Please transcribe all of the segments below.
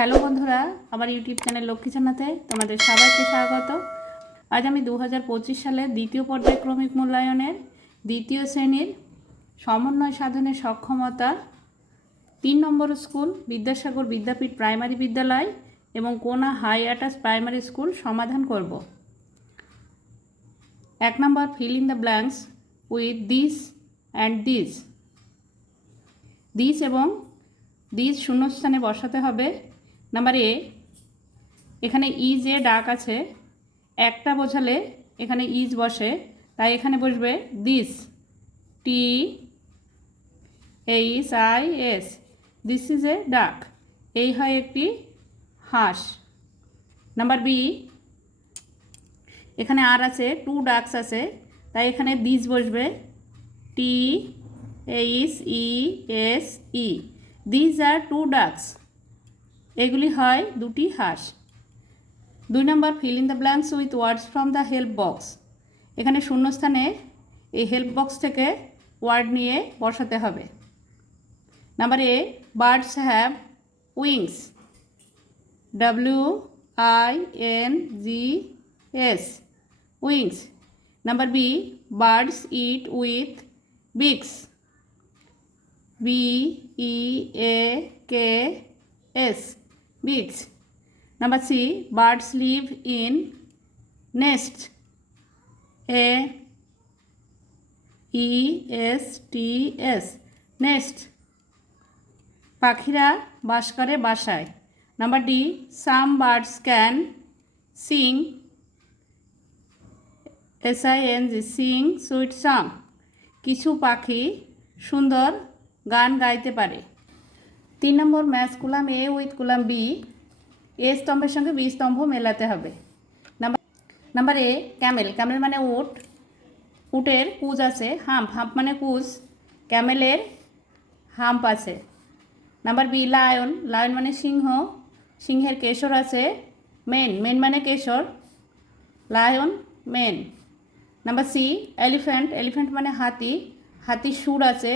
Hello বন্ধুরা, আমার YouTube channel Lakshmi জানাতে তোমাদের সবাইকে স্বাগত। আজ আমি দু হাজার পঁচিশ সালে দ্বিতীয় পর্যায়ক্রমিক মূল্যায়নের দ্বিতীয় শ্রেণির সমন্বয় সাধনের সক্ষমতা, তিন নম্বর স্কুল বিদ্যাসাগর বিদ্যাপীঠ প্রাইমারি বিদ্যালয় এবং কোনা হাই অ্যাটাচ প্রাইমারি স্কুল সমাধান করব। এক নম্বর, fill in the blanks with this and this. This এবং দিস শূন্যস্থানে বসাতে হবে। নাম্বার এ এখানে ইজ এ ডাক আছে। একটা বোঝালে এখানে ইজ বসে। তাই এখানে বসবে this T H I S this is a duck এই হয় একটি হাঁস। নাম্বার বি এখানে আর আছে। টু ডাকস আছে। তাই এখানে দিস বসবে। T H E S E these are two ducks এগুলি হয় দুটি হাঁস। দুই নম্বর fill in the blanks with words from the help box এখানে শূন্যস্থানে এই হেল্প বক্স থেকে ওয়ার্ড নিয়ে বসাতে হবে। Number A birds have wings W I N G S wings number B birds eat with beaks B E A K S beaks number C birds live in nest A E S T S nest পাখিরা বাস করে বাসায়। Number D some birds can sing S I N G sing sweet song কিছু পাখি সুন্দর গান গাইতে পারে। তিন নম্বর match column A with column B, A স্তম্ভের সঙ্গে বি স্তম্ভ মেলাতে হবে। নাম্বার এ, ক্যামেল। ক্যামেল মানে উট। উটের কুজ আছে, হাম্প। হাম্প মানে কুজ। ক্যামেলের হাম্প আছে। Number B, lion. লায়ন মানে সিংহ। সিংহের কেশর আছে, মেন। মেন মানে কেশর। Lion, mane. Number C, elephant. Elephant মানে হাতি। হাতির সুর আছে।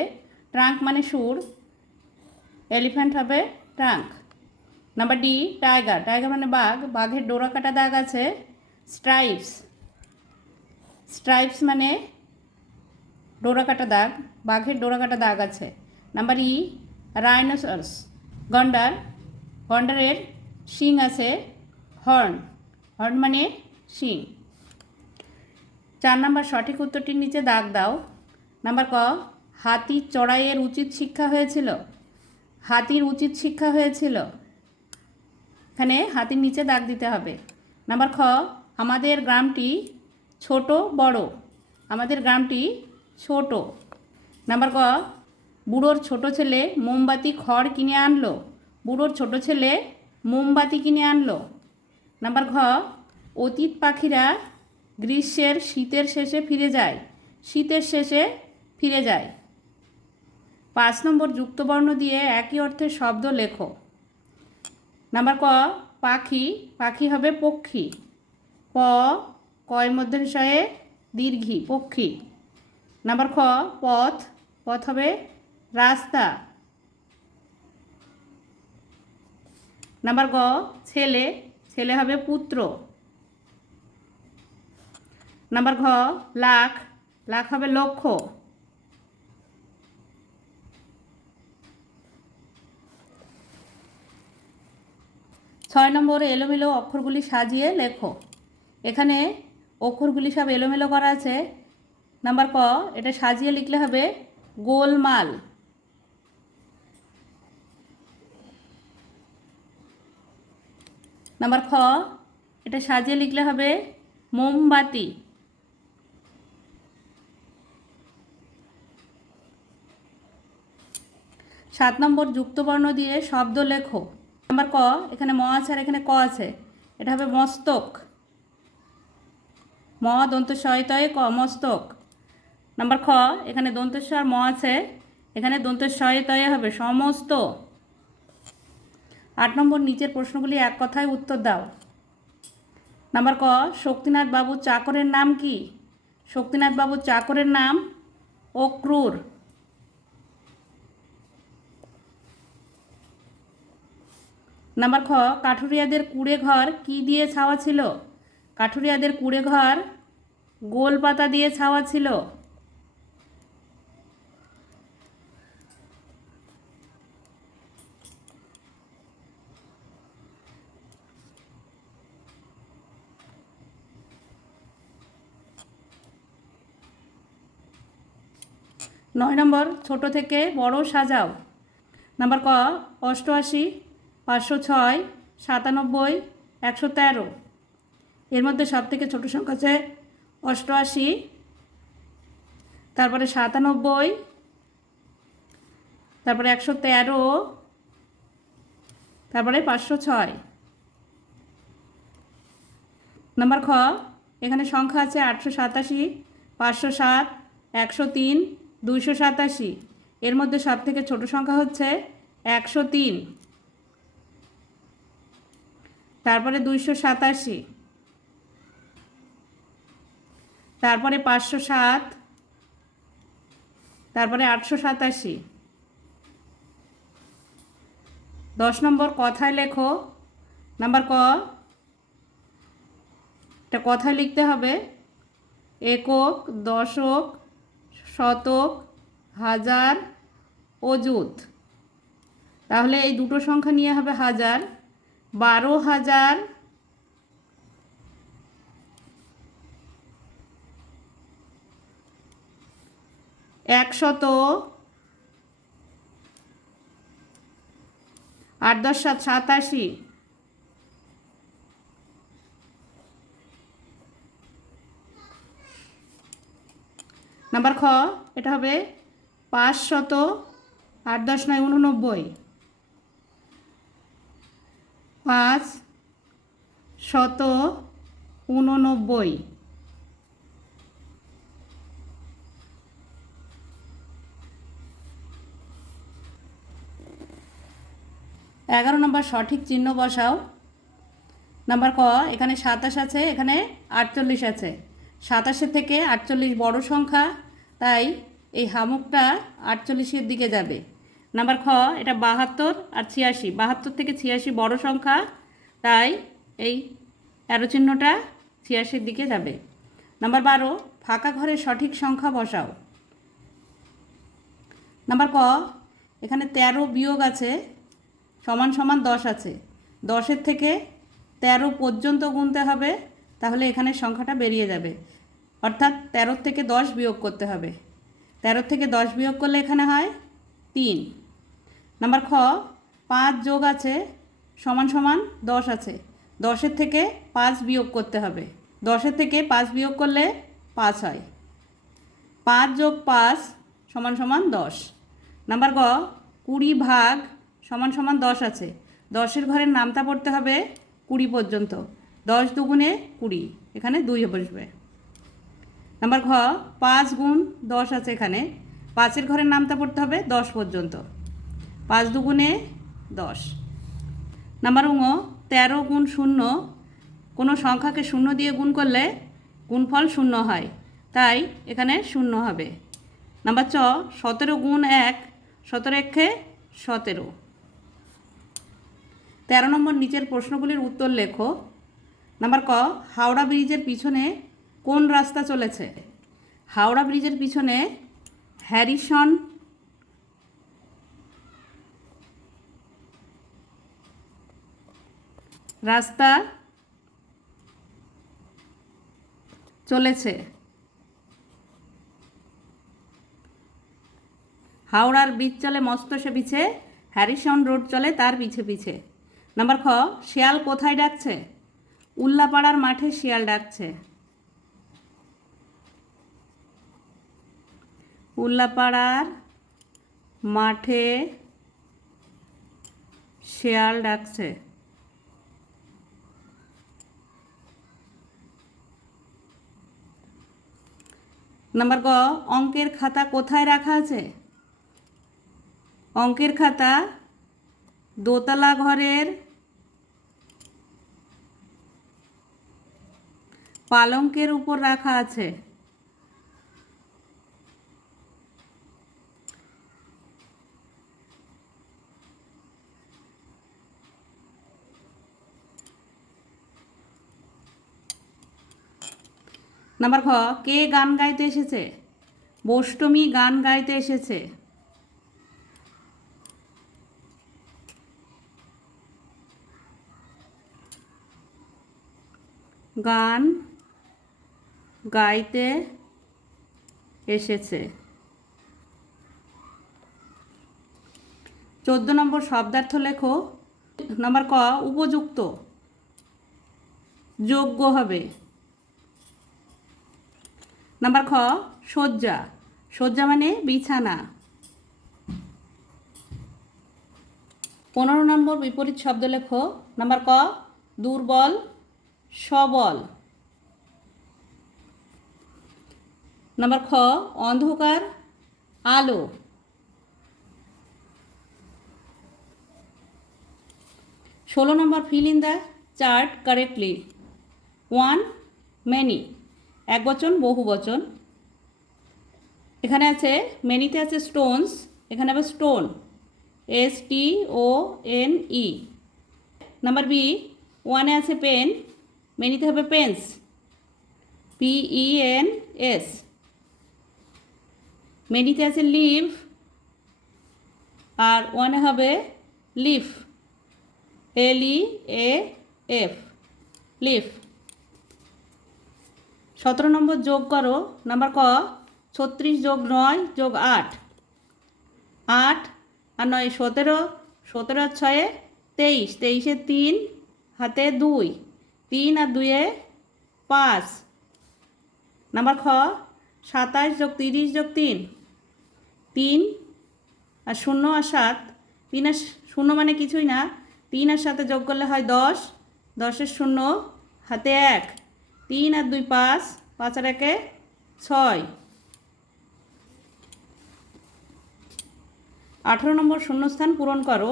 ট্রাঙ্ক মানে সুর। এলিফ্যান্ট হবে trunk. Number D, tiger. Tiger মানে বাঘ। বাঘের ডোরা কাটা দাগ আছে, স্ট্রাইপস। স্ট্রাইপস মানে ডোরা কাটা দাগ। বাঘের ডোরা কাটা দাগ আছে। Number E, rhinoceros. গন্ডার। গন্ডারের শিং আছে, হর্ন। হর্ন মানে শিং। চার নাম্বার, সঠিক উত্তরটির নিচে দাগ দাও। নাম্বার ক, হাতি চড়াইয়ের উচিত শিক্ষা হয়েছিল? হাতির উচিত শিক্ষা হয়েছিল। এখানে হাতির নিচে দাগ দিতে হবে। নাম্বার খ, আমাদের গ্রামটি ছোট, বড়। আমাদের গ্রামটি ছোট। নাম্বার ক বুড়োর ছোট ছেলে মোমবাতি, খড় কিনে আনলো। বুড়োর ছোট ছেলে মোমবাতি কিনে আনলো। নাম্বার ঘ, অতীত পাখিরা গ্রীষ্মের শীতের শেষে ফিরে যায়। শীতের শেষে ফিরে যায়। পাঁচ নম্বর যুক্তবর্ণ দিয়ে একই অর্থের শব্দ লেখো। নাম্বার ক, পাখি। পাখি হবে পক্ষী। প, কয় মধ্যে দীর্ঘি, পক্ষী। নাম্বার খ, পথ। পথ হবে রাস্তা। নাম্বার গ, ছেলে। ছেলে হবে পুত্র। নাম্বার ঘ, লাখ। লাখ হবে লক্ষ ছয় নম্বর এলোমেলো অক্ষরগুলি সাজিয়ে লেখো। এখানে অক্ষরগুলি সব এলোমেলো করা আছে। নাম্বার ক, এটা সাজিয়ে লিখলে হবে গোলমাল। নাম্বার খ, এটা সাজিয়ে লিখলে হবে মোমবাতি। সাত নম্বর যুক্তবর্ণ দিয়ে শব্দ লেখো। নাম্বার ক, এখানে ম আছে আর এখানে ক আছে। এটা হবে মস্তক। ম দন্ত শয়তয়ে ক, মস্তক। নাম্বার খ, এখানে দন্তেশ্বর ম আছে। এখানে দন্তের শয়তয়ে হবে সমস্ত। আট নম্বর নিচের প্রশ্নগুলি এক কথায় উত্তর দাও। নাম্বার ক শক্তিনাথ বাবুর চাকরের নাম কি? শক্তিনাথ বাবুর চাকরের নাম অক্রুর। নাম্বার খ, কাঠুরিয়াদের কুড়ে ঘর কি দিয়ে ছাওয়া ছিল? কাঠুরিয়াদের কুড়ে ঘর গোল পাতা দিয়ে ছাওয়া ছিল। নয় নম্বর, ছোট থেকে বড় সাজাও। নাম্বার ক, অষ্টআশি পাঁচশো ছয়, সাতানব্বই, একশো তেরো। এর মধ্যে সব থেকে ছোটো সংখ্যা হচ্ছে অষ্টআশি, তারপরে সাতানব্বই, তারপরে একশো তেরো, তারপরে পাঁচশো ছয়। নাম্বার খ, এখানে সংখ্যা আছে আটশো সাতাশি, পাঁচশো সাত, একশো তিন, দুইশো সাতাশি। এর মধ্যে সব থেকে ছোট সংখ্যা হচ্ছে একশো তিন। তারপরে দুইশো সাতাশি। তারপরে পাঁচশো সাত। তারপরে আটশো সাতাশি। দশ নম্বর কথায় লেখো। নাম্বার ক। এটা কথায় লিখতে হবে। একক, দশক, শতক, হাজার, অযুত। তাহলে এই দুটো সংখ্যা নিয়ে হবে হাজার। বারো হাজার একশত আট দশ সাত সাতাশি। নাম্বার খ, এটা হবে পাঁচ শত আট দশ নয় উননব্বই পাঁচ শত উননব্বই এগারো নম্বর সঠিক চিহ্ন বসাও। নাম্বার ক, এখানে সাতাশ আছে, এখানে আটচল্লিশ আছে। সাতাশের থেকে আটচল্লিশ বড় সংখ্যা, তাই এই হামুকটা আটচল্লিশের দিকে যাবে। নাম্বার খ, এটা বাহাত্তর আর ছিয়াশি। বাহাত্তর থেকে ছিয়াশি বড় সংখ্যা, তাই এই অ্যারো চিহ্নটা ছিয়াশির দিকে যাবে। নাম্বার বারো, ফাঁকা ঘরের সঠিক সংখ্যা বসাও। নাম্বার ক, এখানে তেরো বিয়োগ আছে, সমান সমান দশ আছে। দশের থেকে তেরো পর্যন্ত গুনতে হবে, তাহলে এখানে সংখ্যাটা বেরিয়ে যাবে। অর্থাৎ তেরোর থেকে দশ বিয়োগ করতে হবে। তেরোর থেকে দশ বিয়োগ করলে এখানে হয় তিন। নাম্বার খ, পাঁচ যোগ আছে, সমান সমান দশ আছে। দশের থেকে পাঁচ বিয়োগ করতে হবে। দশের থেকে পাঁচ বিয়োগ করলে পাঁচ হয়। পাঁচ যোগ পাঁচ সমান সমান দশ। নাম্বার গ, কুড়ি ভাগ সমান সমান দশ আছে। দশের ঘরের নামতা পড়তে হবে কুড়ি পর্যন্ত। দশ দুগুণে কুড়ি, এখানে দুই বসবে। নাম্বার ঘ, পাঁচ গুণ দশ আছে এখানে। পাঁচের ঘরের নামতা পড়তে হবে দশ পর্যন্ত। পাঁচ দুগুণে দশ। নাম্বার উঙ তেরো গুণ শূন্য, কোনো সংখ্যাকে শূন্য দিয়ে গুণ করলে গুণফল শূন্য হয়। তাই এখানে শূন্য হবে। নাম্বার চ সতেরো গুণ এক, সতেরো একে সতেরো। তেরো নম্বর নিচের প্রশ্নগুলির উত্তর লেখো। নাম্বার ক, হাওড়া ব্রিজের পিছনে কোন রাস্তা চলেছে? হাওড়া ব্রিজের পিছনে হ্যারিসন রাস্তা চলেছে। হাওড়ার ব্রিজ চলে মস্তসে পিছে হ্যারিসন রোড চলে, তার পিছে পিছে। নাম্বার খ, শিয়াল কোথায় ডাকছে? উল্লাপাড়ার মাঠে শিয়াল ডাকছে। উল্লাপাড়ার মাঠে শিয়াল ডাকছে। নাম্বার গ অঙ্কের খাতা কোথায় রাখা আছে? অঙ্কের খাতা দোতলা ঘরের পালঙ্কের উপর রাখা আছে। নাম্বার খ কে গান গাইতে এসেছে? বষ্টমী গান গাইতে এসেছে। গান গাইতে এসেছে। চোদ্দ নম্বর শব্দার্থ লেখো। নাম্বার ক, উপযুক্ত। যোগ্য হবে। নাম্বার খ, শয্যা। শয্যা মানে বিছানা। পনেরো নম্বর বিপরীত শব্দ লেখো। নাম্বার ক, দুর্বল, সবল। নাম্বার খ, অন্ধকার, আলো। ষোলো নম্বর fill in the chart correctly. One, many. এক বচন, বহু বচন। এখানে আছে মেনিতে আছে স্টোনস এখানে হবে stone S T O N E number B ওয়ানে আছে পেন মেনিতে হবে pens P E N S মেনিতে আছে লিভ আর ওয়ানে হবে leaf L E A F leaf সতেরো নম্বর যোগ করো নাম্বার ক, ছত্রিশ যোগ নয় যোগ আট। আট আর নয় সতেরো সতেরো ছয়ে তেইশ, তেইশে তিন, হাতে দুই, তিন আর দুয়ে পাঁচ। নাম্বার খ, সাতাশ যোগ তিরিশ যোগ তিন তিন আর শূন্য আর সাত। তিন আর শূন্য মানে কিছুই না, তিন আর সাথে যোগ করলে হয় দশ, দশের শূন্য, হাতে এক। তিন আর দুই পাঁচ পাঁচ আর একে ছয়। আঠেরো নম্বর শূন্যস্থান পূরণ করো।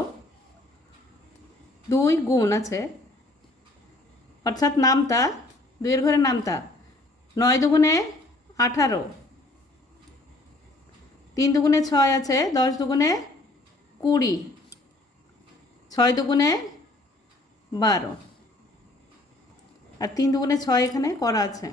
দুই গুণ আছে। অর্থাৎ নামতা, দুইয়ের ঘরে নামতা। নয় দুগুণে আঠারো। তিন দুগুণে ছয় আছে, দশ দুগুণে কুড়ি। ছয় দুগুণে বারো। আর তিন দুগুণে ছয় এখানে করা আছে।